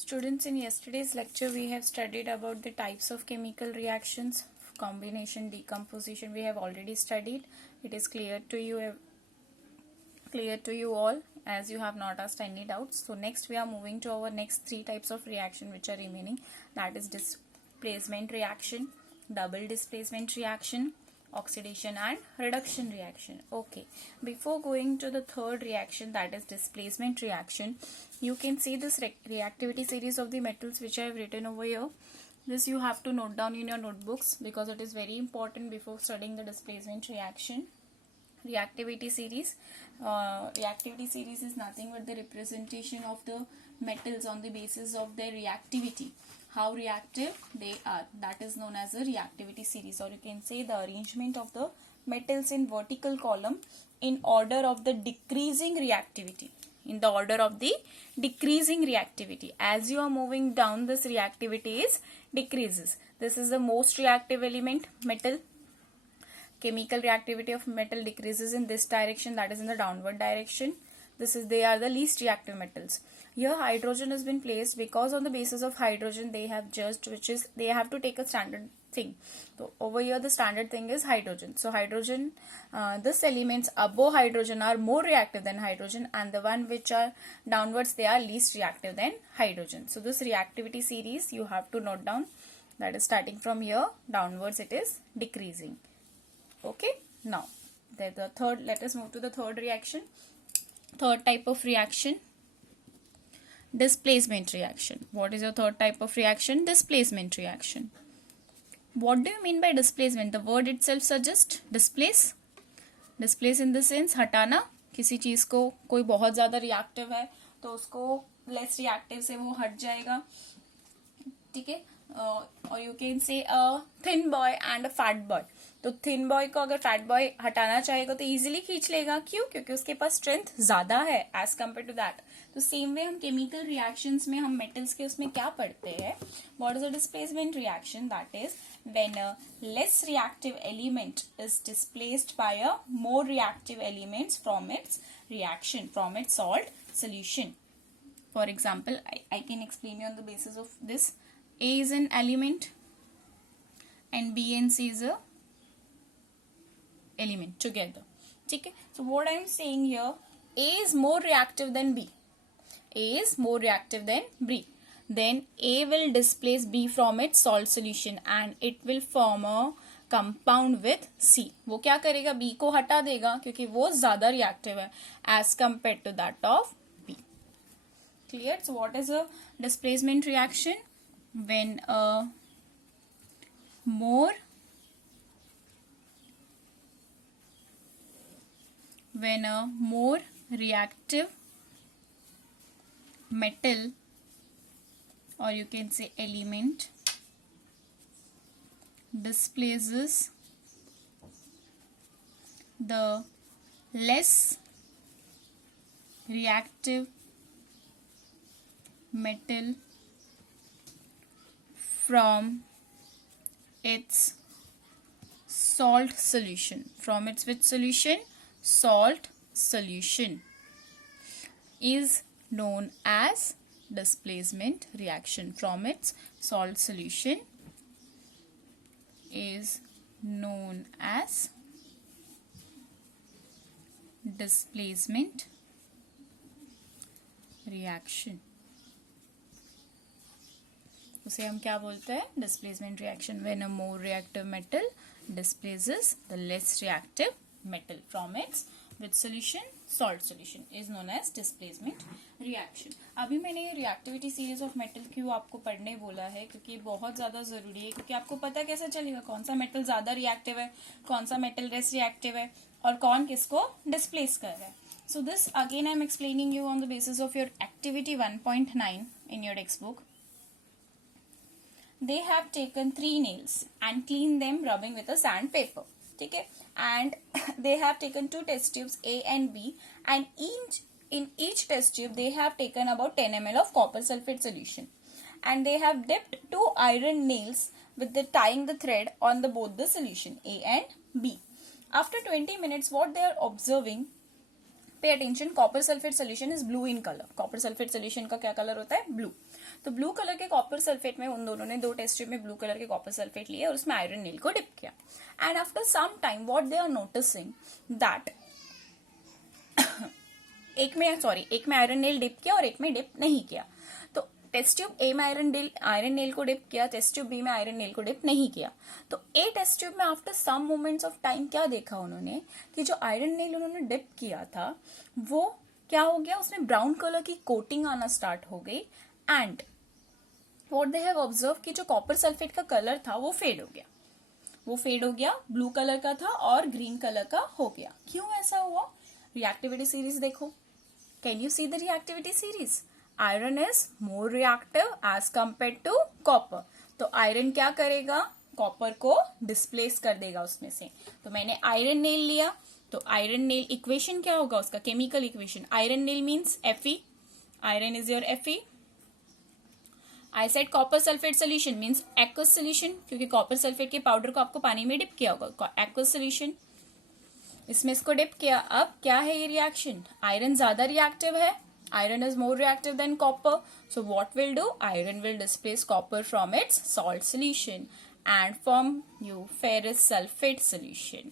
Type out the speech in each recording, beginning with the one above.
Students, in yesterday's lecture we have studied about the types of chemical reactions, combination, decomposition. We have already studied. It is clear to you all, as you have not asked any doubts. So next we are moving to our next three types of reaction which are remaining, that is displacement reaction, double displacement reaction, oxidation and reduction reaction. Okay, before going to the third reaction, that is displacement reaction, you can see this reactivity series of the metals which I have written over here. This you have to note down in your notebooks because it is very important before studying the displacement reaction. Reactivity series is nothing but the representation of the metals on the basis of their reactivity, how reactive they are. That is known as a reactivity series, or you can say the arrangement of the metals in vertical column in order of the decreasing reactivity. In the order of the decreasing reactivity, as you are moving down, this reactivity is decreases. This is the most reactive element, metal. Chemical reactivity of metal decreases in this direction, that is in the downward direction. They are the least reactive metals. Here hydrogen has been placed because on the basis of hydrogen they have judged, which is they have to take a standard thing. So over here the standard thing is hydrogen. So hydrogen, this elements above hydrogen are more reactive than hydrogen, and the one which are downwards, they are least reactive than hydrogen. So this reactivity series you have to note down, that is starting from here downwards it is decreasing. Okay, now let us move to the third reaction. Third type of reaction, displacement reaction. What is your third type of reaction? Displacement reaction. What do you mean by displacement? The word itself suggests displace. Displace in the sense हटाना, किसी चीज को, कोई बहुत ज्यादा reactive है तो उसको लेस रिएक्टिव से वो हट जाएगा, ठीक है. और you can say thin boy and a fat boy. तो थिन बॉय को अगर फैट बॉय हटाना चाहेगा तो इजीली खींच लेगा. क्यों? क्योंकि उसके पास स्ट्रेंथ ज्यादा है एज कम्पेयर टू दैट. तो सेम वे हम केमिकल रिएक्शंस में हम मेटल्स के उसमें क्या पढ़ते हैं, what is a displacement reaction? That is when a less reactive element is displaced by a more reactive elements from its reaction, from its salt solution. For example, I can explain you on the basis of this. A is an element and B and C is a element together. Okay? So what I am saying here, A is more reactive than B. A is more reactive than B. Then A will displace B from its salt solution and it will form a compound with C. वो क्या करेगा? B को हटा देगा क्योंकि वो ज्यादा reactive है as compared to that of B. Clear? So what is a displacement reaction? When a more reactive metal, or you can say element, displaces the less reactive metal from its salt solution. From its which solution? Salt solution is known as displacement reaction. From its salt solution is known as displacement reaction. उसे हम क्या बोलते हैं? Displacement reaction. When a more reactive metal displaces the less reactive metal from its which solution? Salt solution is known as displacement reaction. अभी मैंने ये reactivity series of metal क्यों आपको पढ़ने बोला है, क्योंकि बहुत ज्यादा जरूरी है, क्योंकि आपको पता कैसे चलेगा कौन सा मेटल ज्यादा रिएक्टिव है, कौन सा मेटल लेस रिएक्टिव है और कौन किसको डिस्प्लेस कर रहा है. So this again I am explaining you on the basis of your activity 1.9 in your textbook. They have taken 3 nails and cleaned them rubbing with a sandpaper. Okay? And they have taken 2 test tubes A and B, and in each test tube they have taken about 10 ml of copper sulfate solution, and they have dipped 2 iron nails with the tying the thread on both the solution A and B. After 20 minutes, what they are observing, pay attention, copper sulphate solution is blue in colour. Copper sulphate solution का क्या colour होता है? Blue. तो blue colour के copper sulphate में उन दोनों ने 2 टेस्ट ट्यूब में ब्लू कलर के कॉपर सल्फेट लिए और उसमें आयरन नील को डिप किया. And after some time what they are noticing that एक में आयरन नेल डिप किया और एक में डिप नहीं किया. तो टेस्ट ट्यूब ए में आयरन नेल को डिप किया, टेस्ट ट्यूब बी में आयरन नेल को डिप नहीं किया. तो ए टेस्ट ट्यूब में after some moments of time क्या देखा उन्होंने कि जो आयरन नेल उन्होंने डिप किया था वो क्या हो गया, उसमें ब्राउन कलर की कोटिंग आना स्टार्ट हो गई. And what they have observe कि जो कॉपर सल्फेट का कलर था वो फेड हो गया, ब्लू कलर का था और ग्रीन कलर का हो गया. क्यों ऐसा हुआ? रिएक्टिविटी सीरीज देखो. Can you see the reactivity series? Iron is more reactive as compare to copper. तो आयरन क्या करेगा? कॉपर को डिस्प्लेस कर देगा उसमें से. तो मैंने आयरन नेल लिया, तो आयरन नेल इक्वेशन क्या होगा उसका? Chemical equation. Iron nail means Fe. Iron is your Fe. I said copper sulphate solution means aqueous solution, क्योंकि कॉपर सल्फेट के पाउडर को आपको पानी में डिप किया होगा. एक्वस सोल्यूशन, इसमें इसको डिप किया. अब क्या है ये रिएक्शन? आयरन ज्यादा रिएक्टिव है. Iron is more reactive than copper. So what will do? Iron will displace copper from its salt solution and form you ferrous sulphate solution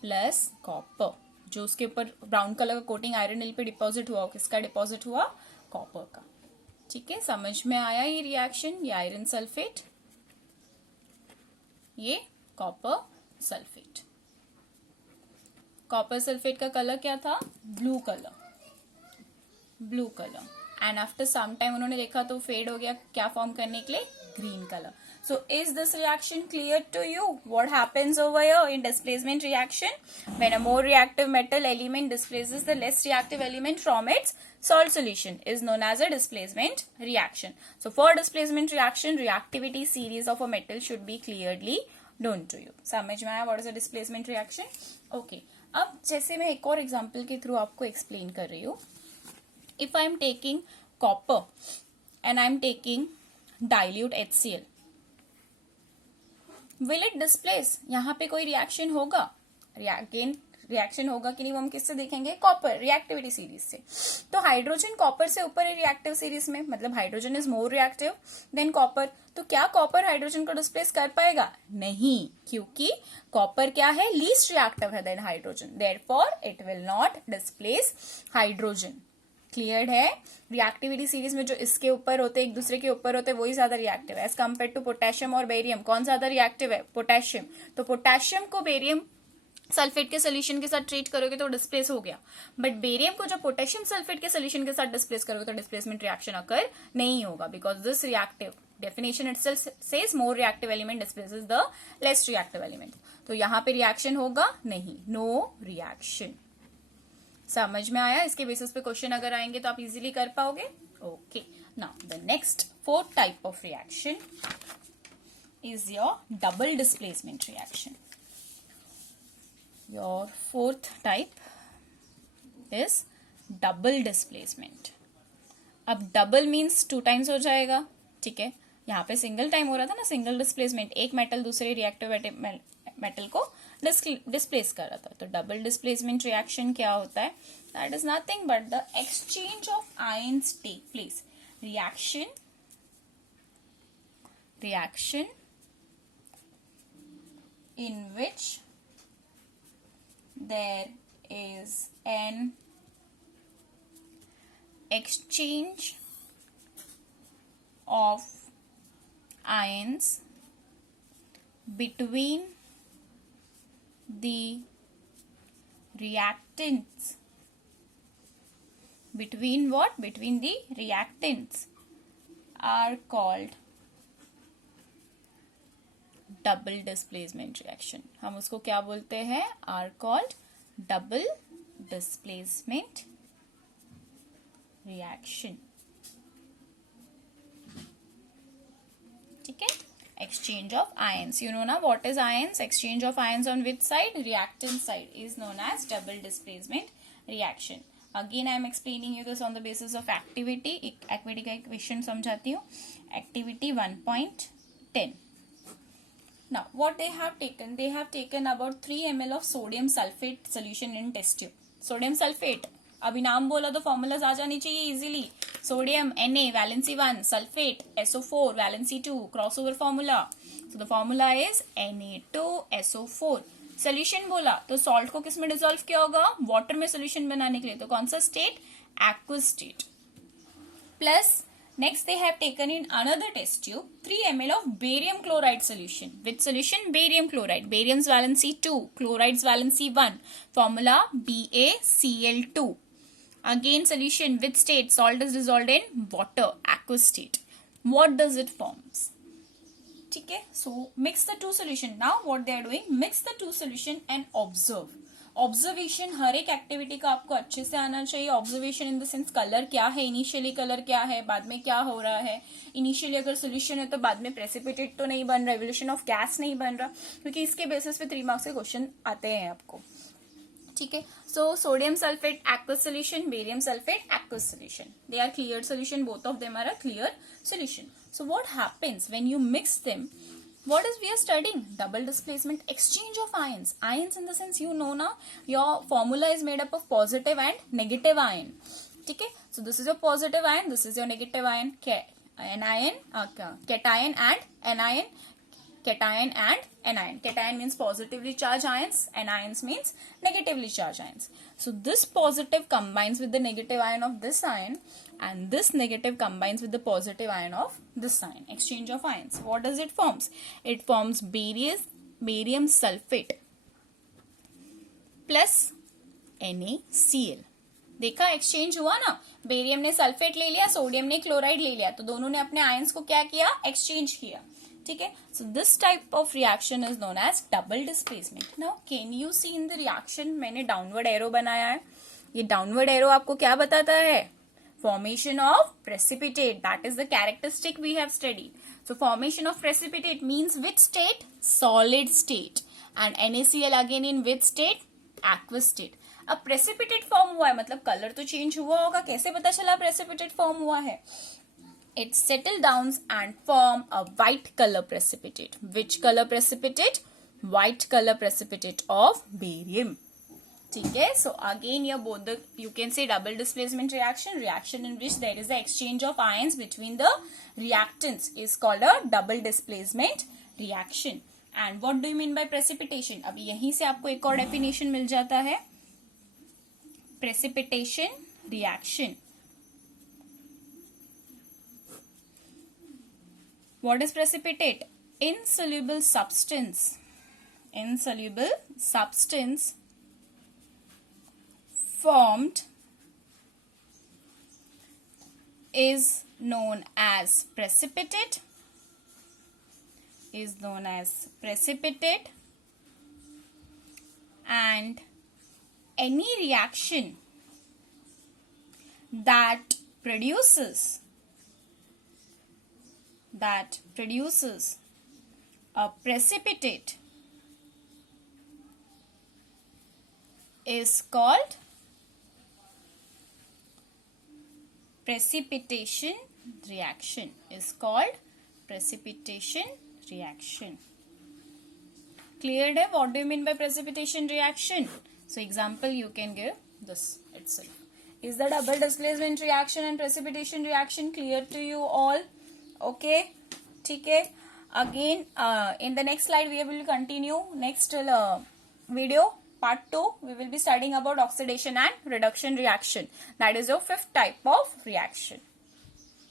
plus copper. जो उसके ऊपर ब्राउन कलर का coating iron nail पे deposit हुआ, किसका deposit हुआ? Copper का. ठीक है, समझ में आया ये रिएक्शन? ये आयरन सल्फेट, ये कॉपर सल्फेट. कॉपर सल्फेट का कलर क्या था? Blue colour. And after some time उन्होंने देखा तो फेड हो गया, क्या फॉर्म करने के लिए? Green colour. So is this reaction clear to you? What happens over here in displacement reaction? When a more reactive metal element displaces the less reactive element from its salt solution is known as a displacement reaction. So for displacement reaction, reactivity series of a metal should be clearly known to you. समझ में आया what is a displacement reaction? Okay. अब जैसे मैं एक और example के through आपको एक्सप्लेन कर रही हूँ. If I am taking copper and I am taking dilute HCl, will it displace? यहाँ पे कोई रिएक्शन होगा? अगेन रिएक्शन होगा कि नहीं वो हम किससे देखेंगे? कॉपर रिएक्टिविटी सीरीज से. तो हाइड्रोजन कॉपर से ऊपर है रिएक्टिव सीरीज में, मतलब hydrogen is more reactive than copper. तो क्या कॉपर हाइड्रोजन को डिस्प्लेस कर पाएगा? नहीं, क्योंकि कॉपर क्या है? लीस्ट रिएक्टिव है than hydrogen. Therefore it will not displace hydrogen. Clear है? रिएक्टिविटी सीरीज में जो इसके ऊपर होते हैं, एक दूसरे के ऊपर होते हैं, वही ज्यादा रिएक्टिव है एज कंपेयर टू पोटेशियम और बेरियम. कौन ज्यादा रिएक्टिव है? पोटेशियम. तो पोटेशियम को बेरियम सल्फेट के सोल्यूशन के साथ ट्रीट करोगे तो डिस्प्लेस हो गया, बट बेरियम को जब पोटेशियम सल्फेट के सोल्यूशन के साथ डिस्प्लेस करोगे तो डिस्प्लेसमेंट रिएक्शन अकर नहीं होगा, because this reactive definition itself says more reactive element displaces the less reactive element. तो यहाँ पे रिएक्शन होगा नहीं, नो रिएक्शन. समझ में आया? इसके बेसिस पे क्वेश्चन अगर आएंगे तो आप इजीली कर पाओगे. Okay, now the next fourth type of reaction is your double displacement reaction. Your fourth type is double displacement. अब डबल मीन्स 2 टाइम्स हो जाएगा. ठीक है, यहाँ पे सिंगल टाइम हो रहा था ना, सिंगल डिस्प्लेसमेंट, एक मेटल दूसरे रिएक्टिव मेटल को डिस्प्लेस कर रहा था. तो डबल डिस्प्लेसमेंट रिएक्शन क्या होता है? That is nothing but the exchange of ions take place. Reaction in which there is an exchange of ions between the reactants. Between what? Between the reactants are called double displacement reaction. हम उसको क्या बोलते हैं? Are called double displacement reaction. ठीक है, exchange of ions. You know now what is ions? Exchange of ions on which side? Reactant side is known as double displacement reaction. Again I am explaining you this on the basis of activity. Activity का equation समझाती हूँ. Activity 1.10. Now what they have taken? They have taken about 3 ml of sodium sulfate solution in test tube. Sodium sulphate, अभी नाम बोला तो formulas आ जानी चाहिए easily. Sodium Na valency 1, sulphate SO4 valency 2, crossover formula. So the formula is Na2SO4. Solution बोला तो salt को किस में डिसॉल्व किया होगा, वाटर में सोल्यूशन बनाने के लिए. तो कौन सा state, aqueous state. Plus next they have taken in another test tube 3 ml of barium chloride solution. Which solution, barium chloride. Barium's valency 2, chloride's valency 1. Formula BaCl2. Again solution, which state, salt is dissolved in water, aqueous state. What does it forms? ठीक है, so mix the two solution. Now what they are doing, mix the two solution and observe. Observation, हर एक activity का आपको अच्छे से आना चाहिए. Observation in the sense colour क्या है, इनिशियली कलर क्या है, बाद में क्या हो रहा है. इनिशियली अगर सोल्यूशन है तो बाद में प्रेसिपिटेट तो नहीं बन रहा, एवोल्यूशन ऑफ गैस नहीं बन रहा, क्योंकि इसके बेसिस पे 3 मार्क्स के क्वेश्चन आते हैं आपको. ठीक है, so sodium sulphate aqueous solution, barium sulphate aqueous solution, they are clear solution, both of them are a clear solution. So what happens when you mix them, what is we are studying, double displacement, exchange of ions. Ions in the sense, you know now, your formula is made up of positive and negative ion. ठीक है, so this is your positive ion, this is your negative ion. Anion, cation and anion, cation and anion. Cation means positively charged ions, anions means negatively charged ions. So this positive combines with the negative ion of this ion, and this negative combines with the positive ion of this ion. Exchange of ions. What does it forms? It forms barium sulfate plus NaCl. देखा, exchange हुआ ना, barium ने sulphate ले लिया, sodium ने chloride ले लिया, तो दोनों ने अपने आयंस को क्या किया, एक्सचेंज किया. ठीक है, so this type of reaction is known as double displacement. Now can you see in the reaction, मैंने डाउनवर्ड एरो बनाया है. ये डाउनवर्ड एरो आपको क्या बताता है, formation of precipitate. That is the characteristic we have studied. So formation of precipitate means which state, solid state, and NaCl again in which state, aqueous state. अब precipitate form हुआ है, मतलब colour तो change हुआ होगा. कैसे पता चला precipitate form हुआ है, it settle down and form a white color precipitate. Which color precipitate, white color precipitate of barium. ठीक है, so again here both the, you can say double displacement reaction in which there is the exchange of ions between the reactants is called a double displacement reaction. And what do you mean by precipitation? अब यहीं से आपको एक और definition मिल जाता है, precipitation reaction. What is precipitate? Insoluble substance formed is known as precipitate, and any reaction that produces a precipitate is called precipitation reaction. Cleared है? What do you mean by precipitation reaction? So example you can give this itself. Is the double displacement reaction and precipitation reaction clear to you all? Okay, ठीक है. Again in the next slide we will continue next video. Part 2, we will be studying about oxidation and reduction reaction. That is your 5th type of reaction.